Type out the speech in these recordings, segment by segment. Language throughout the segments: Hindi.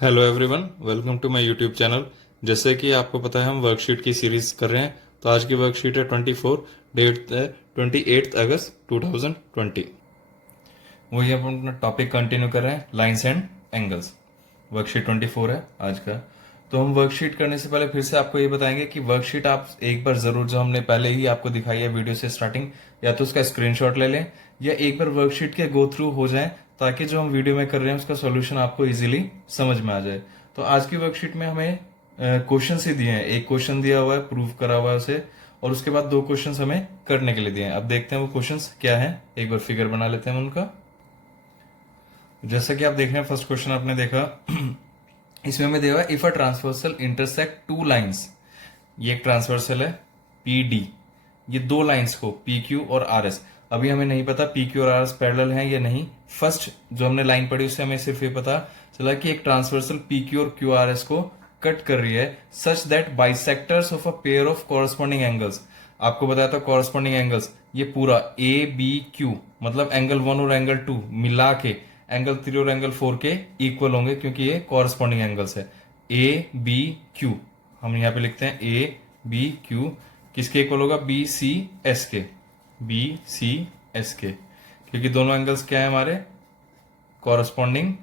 Hello everyone, welcome to my YouTube channel. जैसे कि आपको पता है हम वर्कशीट की सीरीज कर रहे हैं। तो आज की वर्कशीट है 24, डेट है 28 अगस्त 2020। वही अब हम अपना टॉपिक कंटिन्यू कर रहे हैं, लाइंस एंड एंगल्स। वर्कशीट 24 है आज का। तो हम वर्कशीट करने से पहले फिर से आपको ये बताएंगे कि वर्कशीट आप एक बार जरूर, जो हमने पहले ही आपको दिखाई है वीडियो से स्टार्टिंग, या तो उसका स्क्रीनशॉट ले लें या एक बार वर्कशीट के गो थ्रू हो जाए, ताकि जो हम वीडियो में कर रहे हैं उसका सॉल्यूशन आपको इजीली समझ में आ जाए। तो आज की वर्कशीट में हमें क्वेश्चन ही दिए हैं। एक क्वेश्चन दिया हुआ है, प्रूव करा हुआ है उसे, और उसके बाद दो क्वेश्चन हमें करने के लिए दिए हैं। अब देखते हैं वो क्वेश्चन क्या है। एक बार फिगर बना लेते हैं हम उनका। जैसा कि आप देख रहे हैं, फर्स्ट क्वेश्चन आपने देखा इसमें हमें दिया हुआ if a transversal intersect two lines. ये एक ट्रांसवर्सल है पी डी, ये दो लाइंस को पी क्यू और आर एस। अभी हमें नहीं पता पी क्यू और आर एस पैरेलल हैं या नहीं। फर्स्ट जो हमने लाइन पढ़ी उससे हमें सिर्फ ये पता चला कि एक ट्रांसवर्सल पी क्यू और क्यू आर एस को कट कर रही है, such that bisectors of a pair of corresponding angles. आपको बताया था कॉरस्पॉन्डिंग एंगल्स, ये पूरा ए बी क्यू मतलब एंगल 1 और एंगल 2 मिला के एंगल 3 और एंगल 4 के इक्वल होंगे, क्योंकि ये कॉरस्पॉन्डिंग एंगल्स है। ए बी क्यू हम यहाँ पे लिखते हैं ए बी क्यू किसके इक्वल होगा, बी सी एस के, बी सी एस के, क्योंकि दोनों एंगल्स क्या है हमारे, कॉरस्पॉन्डिंग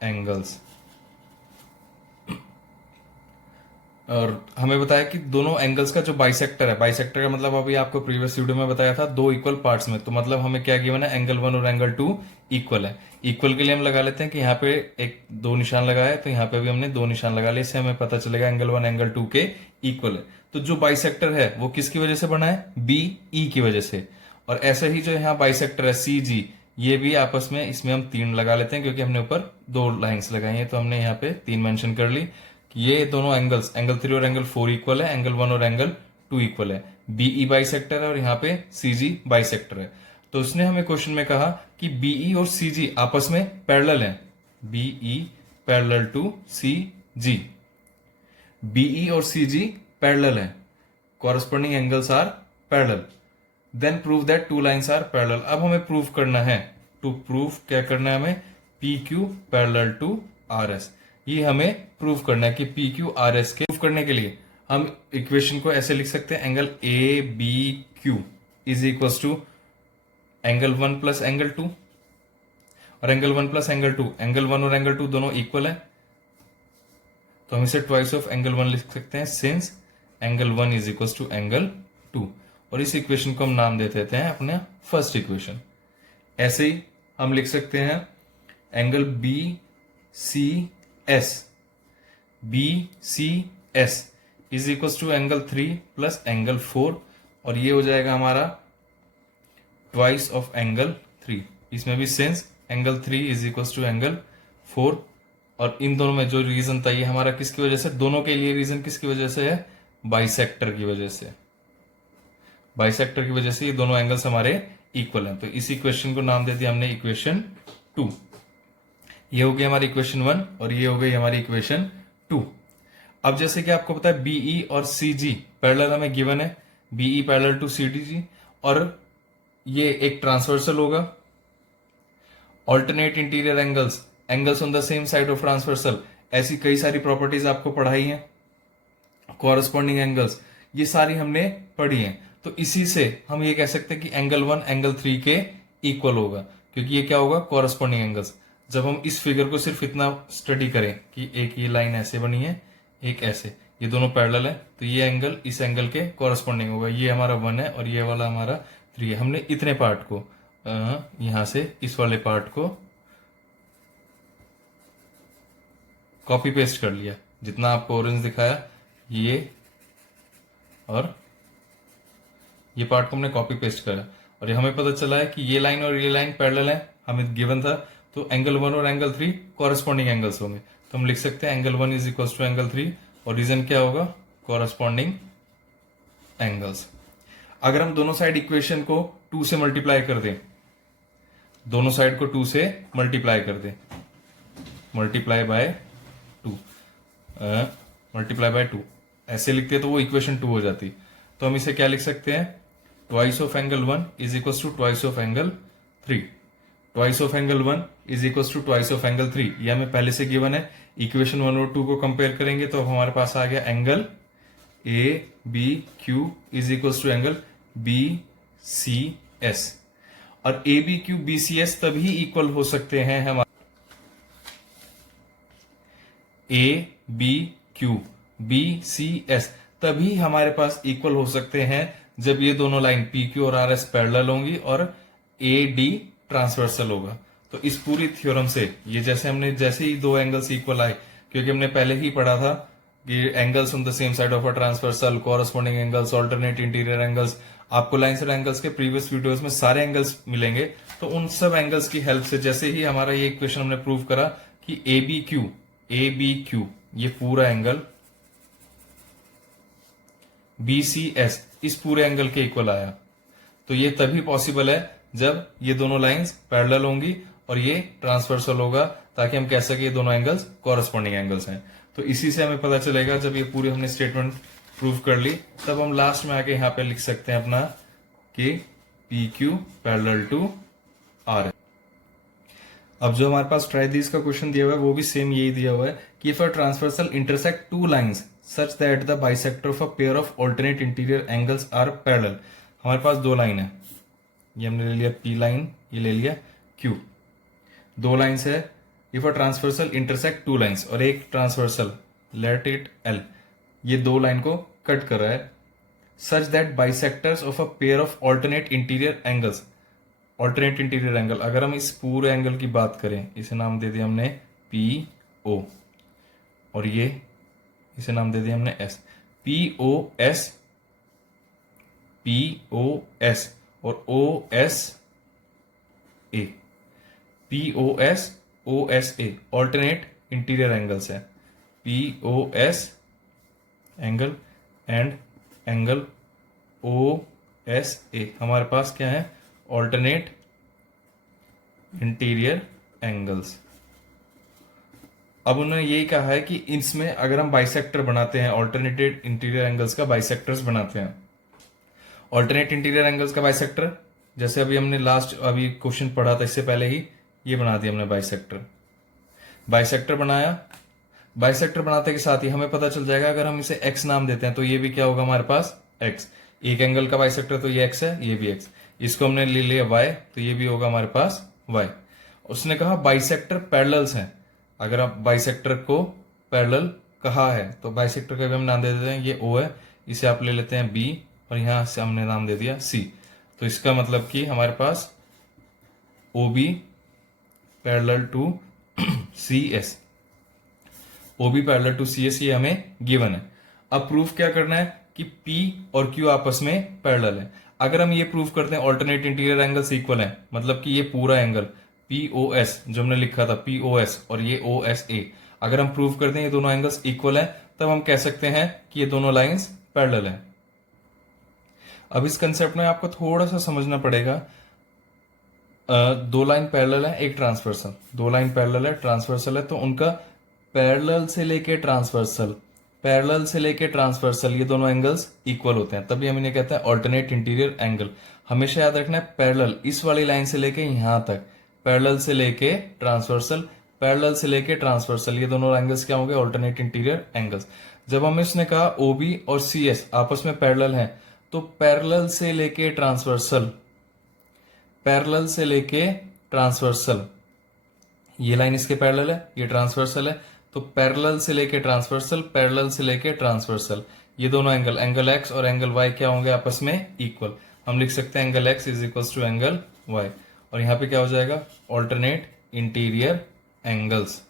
एंगल्स। और हमें बताया कि दोनों एंगल्स का जो बाइसेक्टर है, बाइसेक्टर का मतलब अभी आपको प्रीवियस वीडियो में बताया था दो इक्वल पार्ट्स में। तो मतलब हमें क्या गिवन है, एंगल 1 और एंगल 2 इक्वल है। इक्वल के लिए हम लगा लेते हैं कि यहाँ पे एक दो निशान लगाया है, तो यहाँ पे भी हमने दो निशान लगा लिए। इससे हमें पता चलेगा एंगल 1 एंगल 2 के इक्वल है। तो जो बाइसेक्टर है वो किसकी वजह से बना है, बी ई की वजह से। और ऐसे ही जो यहाँ बाइसेक्टर है सी जी, ये भी आपस में, इसमें हम 3 लगा लेते हैं, क्योंकि हमने ऊपर दो लाइंस लगाई हैं। तो हमने यहाँ पे 3 मेंशन कर ली कि ये दोनों एंगल्स, एंगल 3 और एंगल 4 इक्वल है, एंगल 1 और एंगल 2 इक्वल है। बीई बाइसेक्टर है और यहाँ पे सीजी बाइसेक्टर है। तो उसने हमें क्वेश्चन में कहा कि बीई और सीजी आपस में पैरेलल हैं। BE parallel to C G, BE और सीजी पैरेलल हैं, corresponding angles are parallel. Then prove that two lines are parallel. अब हमें प्रूव करना है, टू प्रूव क्या करना है हमें, P Q parallel to R S. ये हमें प्रूव करना है कि पी क्यू आर एस के प्रूव करने के लिए हम इक्वेशन को ऐसे लिख सकते हैं, angle A B Q is equal to angle 1 plus angle 2, और एंगल 1 प्लस एंगल 2, एंगल 1 और एंगल 2 दोनों इक्वल है, तो हम इसे ट्वाइस ऑफ एंगल 1 लिख सकते हैं, since angle 1 is equal to angle 2। और इस इक्वेशन को हम नाम दे देते हैं अपने फर्स्ट इक्वेशन। ऐसे ही हम लिख सकते हैं angle B C S, B C S is equal to angle 3 plus angle 4, और ये हो जाएगा हमारा ट्वाइस ऑफ एंगल 3। इसमें भी since angle 3 is equal to angle 4। और इन दोनों में जो रीजन था ये हमारा किसकी वजह से, दोनों के लिए रीजन किसकी वजह से है, बाइसेक्टर की वजह से। बाइसेक्टर की वजह से ये दोनों एंगल्स हमारे इक्वल हैं। तो इस इक्वेशन को नाम दे दिया हमने इक्वेशन 2। ये हो गई हमारी इक्वेशन 1 और ये हो गई हमारी इक्वेशन 2। अब जैसे कि आपको पता है बीई और सी जी पैरेलल हमें गिवन है, BE parallel to C D G, और ये एक ट्रांसवर्सल होगा। Alternate interior angles, angles on the same side of transversal, ऐसी कई सारी प्रॉपर्टीज आपको पढ़ाई हैं। कॉरस्पॉन्डिंग एंगल्स, ये सारी हमने पढ़ी हैं। तो इसी से हम ये कह सकते हैं कि एंगल 1 एंगल 3 के इक्वल होगा, क्योंकि ये क्या होगा, कॉरस्पॉन्डिंग एंगल्स। जब हम इस फिगर को सिर्फ इतना स्टडी करें कि एक ये लाइन ऐसे बनी है, एक ऐसे, ये दोनों पैरेलल है, तो ये एंगल इस एंगल के कॉरस्पॉन्डिंग होगा। ये हमारा 1 है और ये वाला हमारा 3 है। हमने इतने पार्ट को यहां से इस वाले पार्ट को कॉपी पेस्ट कर लिया, जितना आपको ऑरेंज दिखाया ये, और ये पार्ट को हमने कॉपी पेस्ट करा, और ये हमें पता चला है कि ये लाइन और ये लाइन पैरेलल है, हमें गिवन था। तो एंगल 1 और एंगल 3 कॉरस्पॉन्डिंग एंगल्स होंगे। तो हम लिख सकते हैं angle 1 is equal to angle 3, और रीजन क्या होगा, कॉरस्पॉन्डिंग एंगल्स। अगर हम दोनों साइड इक्वेशन को 2 से मल्टीप्लाई कर दें, दोनों साइड को 2 से मल्टीप्लाई कर दें, मल्टीप्लाई बाय 2, मल्टीप्लाई बाय 2 ऐसे लिखते तो वो इक्वेशन 2 हो जाती। तो हम इसे क्या लिख सकते हैं, twice of angle 1 is equal to twice of angle 3। Twice of angle 1 is equal to twice of angle 3, ये हमें पहले से गिवन है। इक्वेशन 1 और 2 को कंपेयर करेंगे तो अब हमारे पास आ गया angle A B Q is equal to angle B C S. और A B Q B C S तभी इक्वल हो सकते हैं हमारे A B Q B C S तभी हमारे पास इक्वल हो सकते हैं जब ये दोनों लाइन पी क्यू और आर एस पैरेलल होंगी और ए डी ट्रांसवर्सल होगा। तो इस पूरी थ्योरम से ये जैसे ही दो एंगल्स इक्वल आए, क्योंकि हमने पहले ही पढ़ा था कि angles on the same side of a transversal, corresponding angles, alternate interior angles, आपको लाइन साइड एंगल्स के प्रीवियस वीडियोस में सारे एंगल्स मिलेंगे। तो उन सब एंगल्स की हेल्प से जैसे ही हमारा ये इक्वेशन हमने प्रूव करा कि ए बी क्यू ये पूरा एंगल बी सी एस इस पूरे एंगल के इक्वल आया, तो ये तभी पॉसिबल है जब ये दोनों लाइंस पैरेलल होंगी और ये ट्रांसवर्सल होगा, ताकि हम कह सके ये दोनों एंगल्स कॉरस्पॉन्डिंग एंगल्स हैं। तो इसी से हमें पता चलेगा, जब ये पूरी हमने स्टेटमेंट प्रूव कर ली तब हम लास्ट में आके यहां पे लिख सकते हैं अपना कि P Q parallel to R. अब जो हमारे पास ट्राई दिस का क्वेश्चन दिया हुआ है वो भी सेम यही दिया हुआ है कि if a transversal intersect two lines such that the bisector of a pair of alternate interior angles are parallel. हमारे पास दो लाइन है, ये हमने ले लिया पी लाइन, ये ले लिया क्यू, दो लाइंस है। If a transversal intersect two lines और एक ट्रांसवर्सल लेट इट एल ये दो लाइन को कट कर रहा है, such that bisectors of a pair of alternate interior angles, alternate interior angle, अगर हम इस पूरे एंगल की बात करें, इसे नाम दे दिया हमने पी ओ और ये इसे नाम दे दिया हमने एस, पी ओ एस और O S A, P O S A alternate interior angles है, P O S angle and angle O S A हमारे पास क्या है, ऑल्टरनेट इंटीरियर एंगल्स। अब उन्होंने यही कहा है कि इसमें अगर हम बाइसेक्टर बनाते हैं, ऑल्टरनेटेड इंटीरियर एंगल्स का बाइसेक्टर्स बनाते हैं, ऑल्टरनेट इंटीरियर एंगल्स का बाइसेक्टर, जैसे अभी हमने अभी क्वेश्चन पढ़ा था इससे पहले ही, ये बना दिया हमने बाइसेक्टर बनाया। बाइसेक्टर बनाते के साथ ही हमें पता चल जाएगा, अगर हम इसे एक्स नाम देते हैं तो ये भी क्या होगा हमारे पास एक्स, एक एंगल का बाइसेक्टर तो ये एक्स है, ये भी एक्स, इसको हमने ले लिया वाई तो ये भी होगा हमारे पास वाई। उसने कहा बाइसेक्टर पैरेलल्स हैं, अगर आप बाइसेक्टर को पैरेलल कहा है तो बाइसेक्टर का भी हम नाम दे देते हैं, ये ओ है, इसे आप ले लेते हैं बी और यहां से हमने नाम दे दिया सी। तो इसका मतलब कि हमारे पास O B parallel to C S, O B parallel to C S ये हमें गिवन है। अब प्रूफ क्या करना है कि P और Q आपस में पैरेलल है। अगर हम ये प्रूफ करते हैं ऑल्टरनेट इंटीरियर एंगल्स इक्वल है, मतलब कि ये पूरा एंगल POS जो हमने लिखा था POS और ये OSA, अगर हम प्रूफ करते हैं ये दोनों एंगल्स इक्वल है, तब हम कह सकते हैं कि ये दोनों लाइंस पैरेलल है। अब इस कंसेप्ट में आपको थोड़ा सा समझना पड़ेगा, दो लाइन पैरेलल है, एक ट्रांसवर्सल, दो लाइन पैरेलल है, ट्रांसवर्सल है, तो उनका पैरेलल से लेके ट्रांसवर्सल ये दोनों एंगल्स इक्वल होते हैं, तभी हम इन्हें कहते हैं ऑल्टरनेट इंटीरियर एंगल। हमेशा याद रखना है पैरेलल, इस वाली लाइन से लेके यहां तक, पैरेलल से लेके ट्रांसवर्सल, पैरेलल से लेके ट्रांसवर्सल, ये दोनों एंगल्स क्या होंगे, ऑल्टरनेट इंटीरियर एंगल्स। जब हमें इसने कहा ओबी और सी एस आपस में पैरेलल हैं, तो पैरेलल से लेके ट्रांसवर्सल, पैरेलल से लेके ट्रांसवर्सल, ये लाइन इसके पैरेलल है, ये ट्रांसवर्सल है, तो पैरेलल से लेके ट्रांसवर्सल, पैरेलल से लेके ट्रांसवर्सल, ये दोनों एंगल एक्स और एंगल वाई क्या होंगे आपस में इक्वल। हम लिख सकते हैं angle X is equal to angle Y, और यहां पे क्या हो जाएगा ऑल्टरनेट इंटीरियर एंगल्स।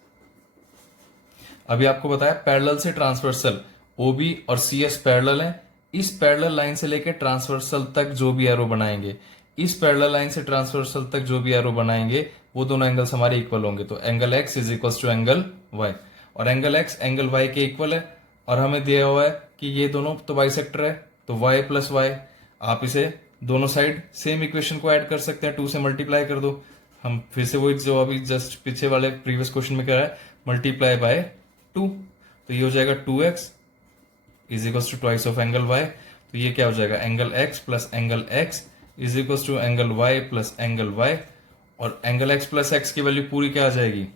अभी आपको बताया पैरेलल से ट्रांसवर्सल, ओबी और सी एस पैरेलल है, इस पैरेलल लाइन से लेके ट्रांसवर्सल तक जो भी एरो बनाएंगे, इस पैरेलल लाइन से ट्रांसवर्सल तक जो भी एरो बनाएंगे, वो दोनों एंगल्स हमारे इक्वल होंगे। तो angle X is equal to angle Y, और एंगल एक्स एंगल वाई के इक्वल है, और हमें दिया हुआ है कि ये दोनों तो बाइसेक्टर है, तो वाई प्लस वाई, आप इसे दोनों साइड सेम इक्वेशन को ऐड कर सकते हैं, 2 से मल्टीप्लाई कर दो। हम फिर से वही जो अभी जस्ट पीछे वाले प्रीवियस क्वेश्चन में कह रहा है, मल्टीप्लाई बाय 2, तो ये हो जाएगा 2x is equal to twice of angle Y. तो ये क्या हो जाएगा angle X plus angle X is equal to angle Y plus angle Y, और एंगल एक्स प्लस एक्स की वैल्यू पूरी क्या आ जाएगी,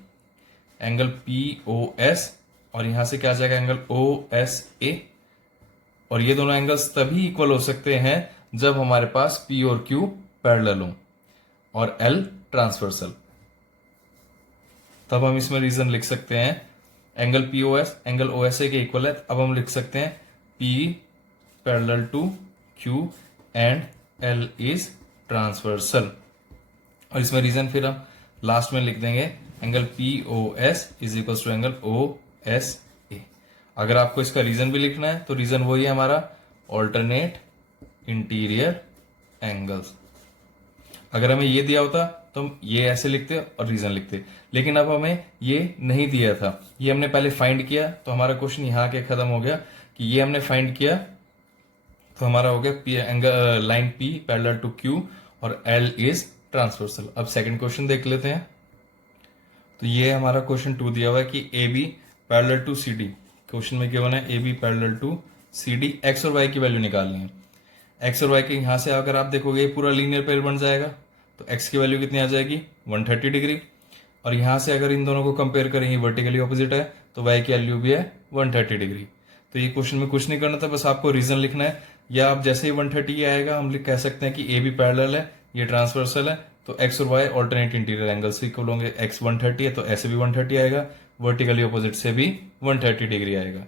एंगल पी ओ एस, और यहां से क्या आ जाएगा एंगल ओ एस ए। और ये दोनों एंगल्स तभी इक्वल हो सकते हैं जब हमारे पास पी और क्यू पैरेलल हो और एल ट्रांसवर्सल। तब हम इसमें रीजन लिख सकते हैं, angle P O S angle O S A के इक्वल है। अब हम लिख सकते हैं P parallel to Q and L is transversal. और इसमें रीजन फिर हम लास्ट में लिख देंगे, angle P O S is equal to angle O S A. अगर आपको इसका रीजन भी लिखना है तो रीजन वही है हमारा, ऑल्टरनेट इंटीरियर एंगल्स। अगर हमें ये दिया होता तो हम ये ऐसे लिखते और रीजन लिखते, लेकिन अब हमें ये नहीं दिया था, ये हमने पहले फाइंड किया, तो हमारा क्वेश्चन यहाँ के खत्म हो गया कि ये हमने फाइंड किया, तो हमारा हो गया P angle line P parallel to Q और एल इज ट्रांसवर्सल। अब सेकंड क्वेश्चन देख लेते हैं। तो ये हमारा क्वेश्चन 2 दिया हुआ है कि A B parallel to C D. Question में गिवन है A B parallel to C D, X और वाई की वैल्यू निकालनी है। एक्स और वाई के यहां से अगर आप देखोगे ये पूरा लीनियर पेयर बन जाएगा, तो एक्स की वैल्यू कितनी आ जाएगी 130 डिग्री, और यहां से अगर इन दोनों को कंपेयर करेंगे वर्टिकली ऑपोजिट है, तो वाई की वैल्यू भी है 130 डिग्री। तो ये क्वेश्चन में कुछ नहीं करना था, बस आपको रीजन लिखना है, या आप जैसे ही 130 आएगा हम कह सकते हैं कि ए बी पैरेलल है, ये ट्रांसवर्सल है, तो एक्स और Y alternate interior angles equal होंगे। एक्स 130 है तो ऐसे भी 130 आएगा, वर्टिकली ऑपोजिट से भी 130 डिग्री आएगा।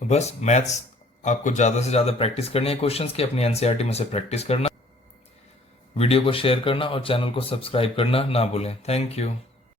तो बस मैथ्स आपको ज्यादा से ज्यादा प्रैक्टिस करनी है क्वेश्चंस की, अपनी एनसीईआरटी में से प्रैक्टिस करना, वीडियो को शेयर करना और चैनल को सब्सक्राइब करना ना भूलें। Thank you.